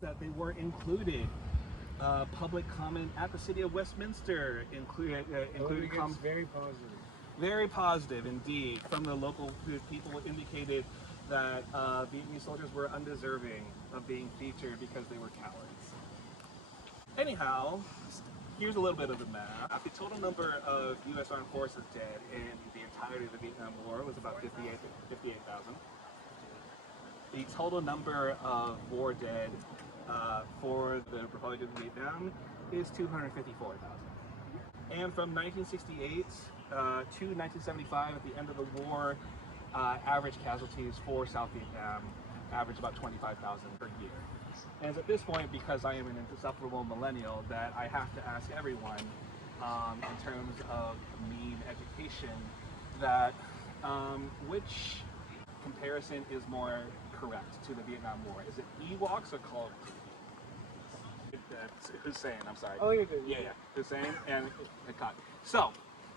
that they were included. Public comment at the city of Westminster included very positive. very positive indeed from the local people indicated that Vietnamese soldiers were undeserving of being featured because they were cowards. Anyhow, here's a little bit of the math. The total number of U.S. Armed Forces dead in the entirety of the Vietnam War was about 58,000. The total number of war dead for the Republic of Vietnam is 254,000. And from 1968 to 1975, at the end of the war, average casualties for South Vietnam average about 25,000 per year. And it's at this point, because I am an insufferable millennial, that I have to ask everyone, in terms of mean education, that which comparison is more correct to the Vietnam War? Is it Ewoks or Call of Duty? That's Hussein, I'm sorry. Oh, you're good. Yeah, Hussein and Hakat. So,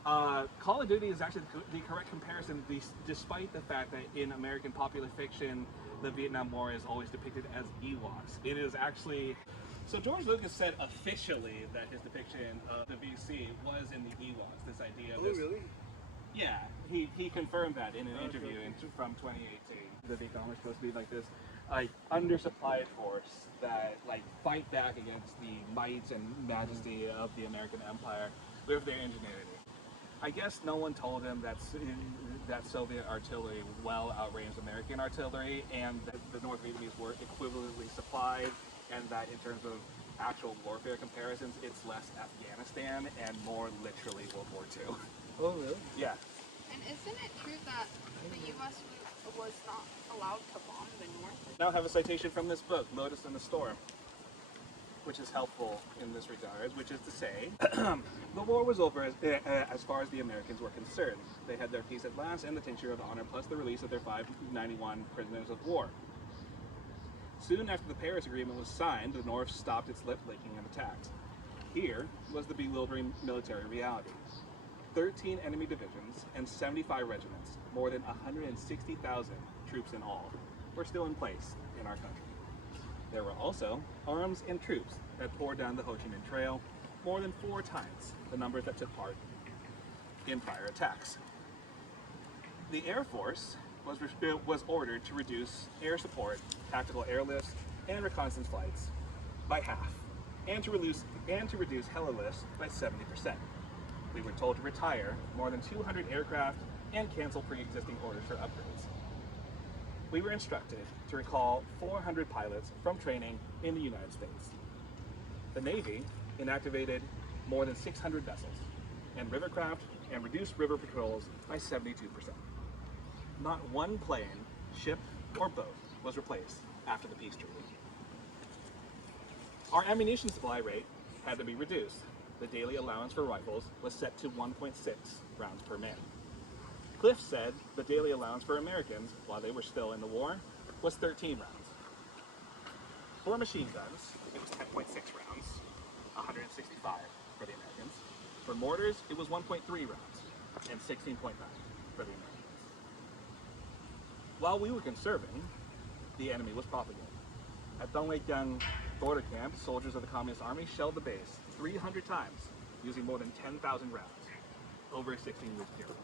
Call of Duty is actually the correct comparison, despite the fact that in American popular fiction, the Vietnam War is always depicted as Ewoks. It is actually... So George Lucas said officially that his depiction of the VC was in the Ewoks, this idea of this... really? Yeah, he confirmed that in an interview from 2018. The Vietnam was supposed to be like this undersupplied force that fight back against the might and majesty of the American Empire with their ingenuity. I guess no one told him that Soviet artillery well outranged American artillery, and that the North Vietnamese were equivalently supplied, and that in terms of actual warfare comparisons, it's less Afghanistan and more literally World War II. Oh, really? Yeah. And isn't it true that the U.S. was not allowed to bomb the North? Now I have a citation from this book, Lotus in the Storm, which is helpful in this regard, which is to say, the war was over as far as the Americans were concerned. They had their peace at last and the tincture of honor, plus the release of their 591 prisoners of war. Soon after the Paris Agreement was signed, the North stopped its lip-licking and attacked. Here was the bewildering military reality. 13 enemy divisions and 75 regiments, more than 160,000 troops in all, were still in place in our country. There were also arms and troops that poured down the Ho Chi Minh Trail, more than 4 times the numbers that took part in prior attacks. The Air Force was ordered to reduce air support, tactical airlifts, and reconnaissance flights by half, and to reduce helilifts by 70%. We were told to retire more than 200 aircraft and cancel pre-existing orders for upgrades. We were instructed to recall 400 pilots from training in the United States. The Navy inactivated more than 600 vessels and rivercraft and reduced river patrols by 72%. Not one plane, ship, or boat was replaced after the peace treaty. Our ammunition supply rate had to be reduced. The daily allowance for rifles was set to 1.6 rounds per man. Cliff said the daily allowance for Americans, while they were still in the war, was 13 rounds. For machine guns, it was 10.6 rounds, 165 for the Americans. For mortars, it was 1.3 rounds, and 16.9 for the Americans. While we were conserving, the enemy was propagating. At Dong Lei Kiang border camp, soldiers of the Communist Army shelled the base 300 times, using more than 10,000 rounds over a 16-week period.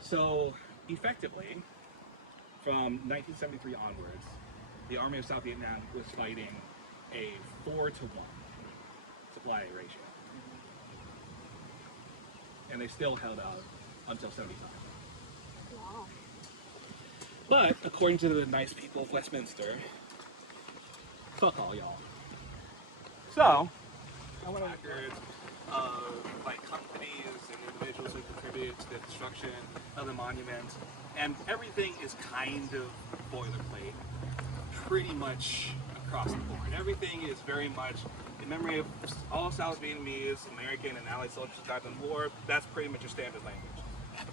So, effectively, from 1973 onwards, the Army of South Vietnam was fighting a 4-to-1 supply ratio. And they still held out until 75. Wow. But, according to the nice people of Westminster, fuck all y'all. So, I went on record of companies and individuals who contributed to the destruction of the monument, and everything is kind of boilerplate, pretty much across the board. Everything is very much in memory of all South Vietnamese, American, and Allied soldiers who died in the war. That's pretty much your standard language,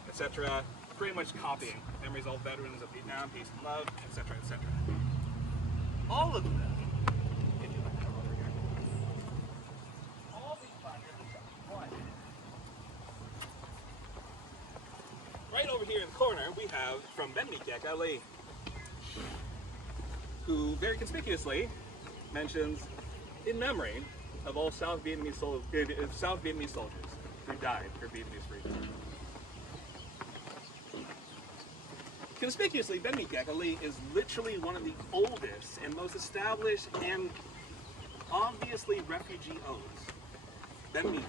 etc. Pretty much copying memories of all veterans of Vietnam, peace and love, etc., etc. All of them, if you look over here, all these binders are one. Right over here in the corner, we have from Ben Mi Kiek, LA. who very conspicuously mentions, in memory of all South Vietnamese soldiers who died for Vietnamese freedom. Conspicuously, Ben Mi Gek Ali is literally one of the oldest and most established and obviously refugee-owned Ben Mi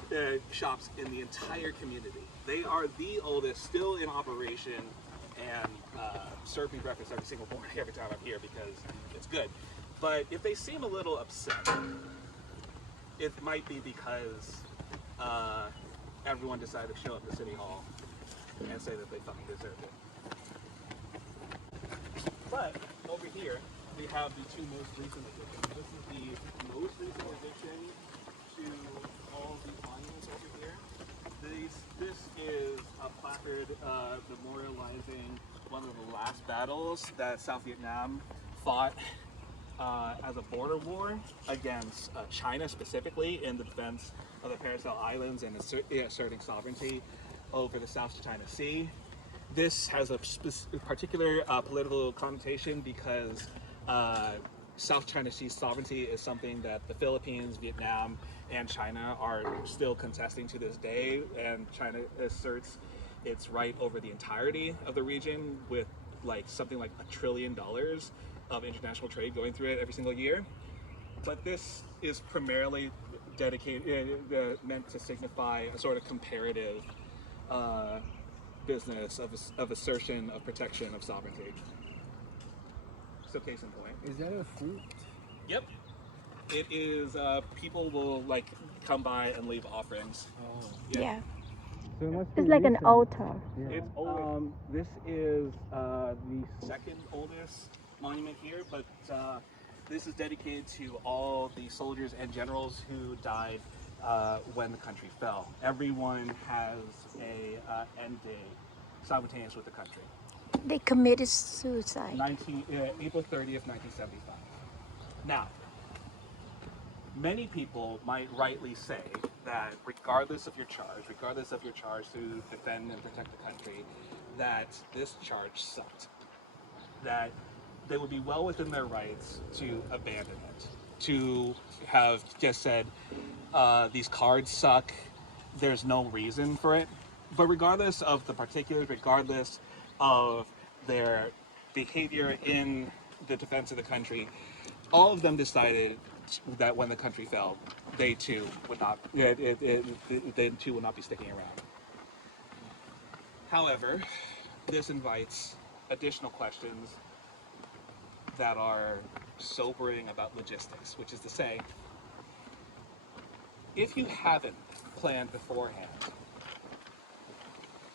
shops in the entire community. They are the oldest, still in operation, and serve me breakfast every single morning every time I'm here because it's good. But if they seem a little upset, it might be because everyone decided to show up to City Hall and say that they fucking deserved it. But over here, we have the two most recent additions. This is the most recent addition to all the monuments over here. This is a placard memorializing one of the last battles that South Vietnam fought as a border war against China, specifically in the defense of the Paracel Islands and asserting sovereignty over the South China Sea. This has a particular political connotation because South China Sea sovereignty is something that the Philippines, Vietnam, and China are still contesting to this day, and China asserts its right over the entirety of the region with something like $1 trillion of international trade going through it every single year. But this is primarily meant to signify a sort of comparative business of assertion of protection of sovereignty. So case in point. Is that a fruit? Yep. It is, people will come by and leave offerings. Oh. Yeah. So it must be It's like an recent. altar. Yeah. It's old. This is the second oldest monument here, but this is dedicated to all the soldiers and generals who died when the country fell. Everyone has a end date simultaneous with the country. They committed suicide. April 30th, 1975. Now, many people might rightly say that regardless of your charge to defend and protect the country, that this charge sucked. That they would be well within their rights to abandon it, to have just said, these cards suck, there's no reason for it. But regardless of the particulars, regardless of their behavior in the defense of the country, all of them decided that when the country fell, they too would not. They too would not be sticking around. However, this invites additional questions that are sobering about logistics, which is to say, if you haven't planned beforehand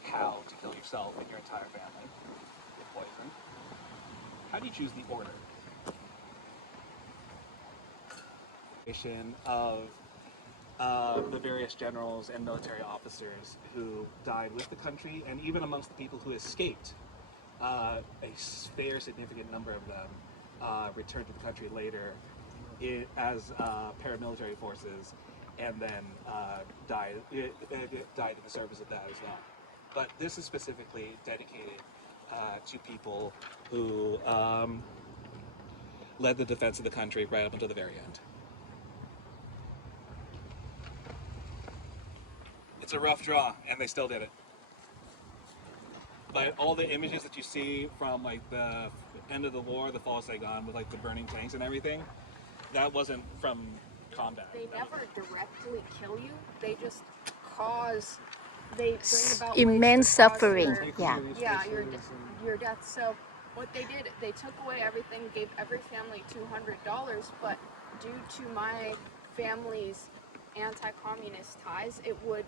how to kill yourself and your entire family with poison, how do you choose the order? Of the various generals and military officers who died with the country, and even amongst the people who escaped, a fair significant number of them returned to the country later as paramilitary forces, and then died in the service of that as well. But this is specifically dedicated to people who led the defense of the country right up until the very end. It's a rough draw, and they still did it. But all the images that you see from the end of the war, the fall of Saigon, with the burning tanks and everything, that wasn't from combat. They never directly kill you. They just cause. They bring about Immense ways to cause suffering. your death. So what they did, they took away everything, gave every family $200, but due to my family's anti-communist ties, it would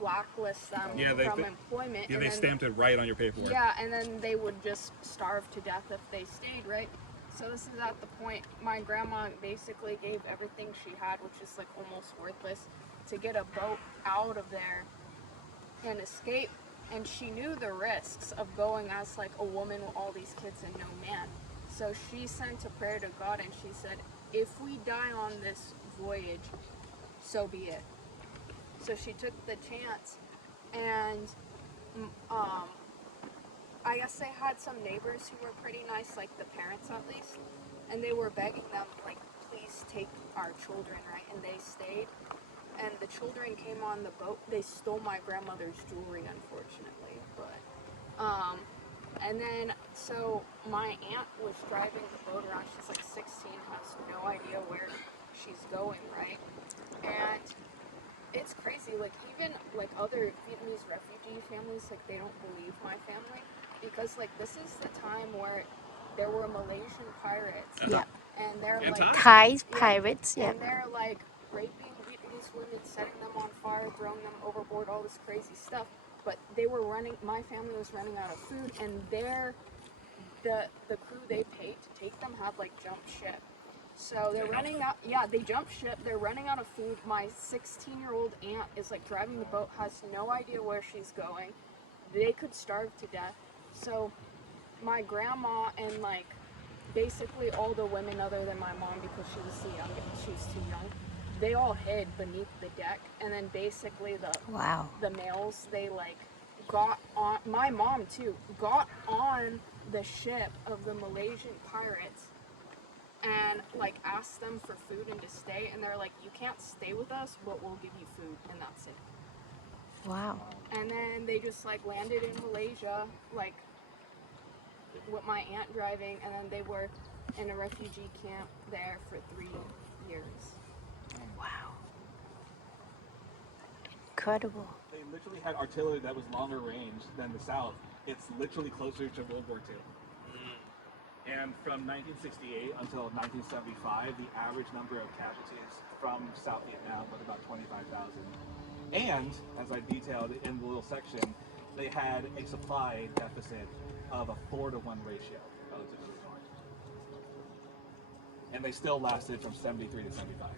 blacklist them from employment. Yeah, they stamped it right on your paperwork. Yeah, and then they would just starve to death if they stayed, right? So this is at the point my grandma basically gave everything she had, which is almost worthless, to get a boat out of there and escape. And she knew the risks of going as a woman with all these kids and no man. So she sent a prayer to God, and she said, if we die on this voyage, so be it. So she took the chance, and I guess they had some neighbors who were pretty nice, the parents at least. and they were begging them, like, please take our children, right? And they stayed. And the children came on the boat. They stole my grandmother's jewelry, unfortunately. And then, so my aunt was driving the boat around. She's like 16, has no idea where she's going, right? And it's crazy. Like, even like other Vietnamese refugee families, like, they don't believe my family because, like, this is the time where there were Malaysian pirates. Yeah. And they're And like Thai pirates. Yeah. and they're like raping Vietnamese women, setting them on fire, throwing them overboard, all this crazy stuff. But they were running. My family was running out of food, and the crew they paid to take them had like jumped ship. So they're running out. Yeah, they jumped ship. They're running out of food. My 16-year-old aunt is like driving the boat, has no idea where she's going. They could starve to death. So my grandma and like basically all the women other than my mom, because she was too young, they all hid beneath the deck. And then basically Wow. the males, they like got on, my mom too got on the ship of the Malaysian pirates and like asked them for food and to stay, and they're like, you can't stay with us, but we'll give you food, and that's it. Wow. And then they just like landed in Malaysia, like with my aunt driving, and then they were in a refugee camp there for 3 years. Wow. Incredible. They literally had artillery that was longer range than the South. It's literally closer to World War II. And from 1968 until 1975, the average number of casualties from South Vietnam was about 25,000. And, as I detailed in the little section, they had a supply deficit of a 4-to-1 ratio relative to the North. And they still lasted from 73 to 75.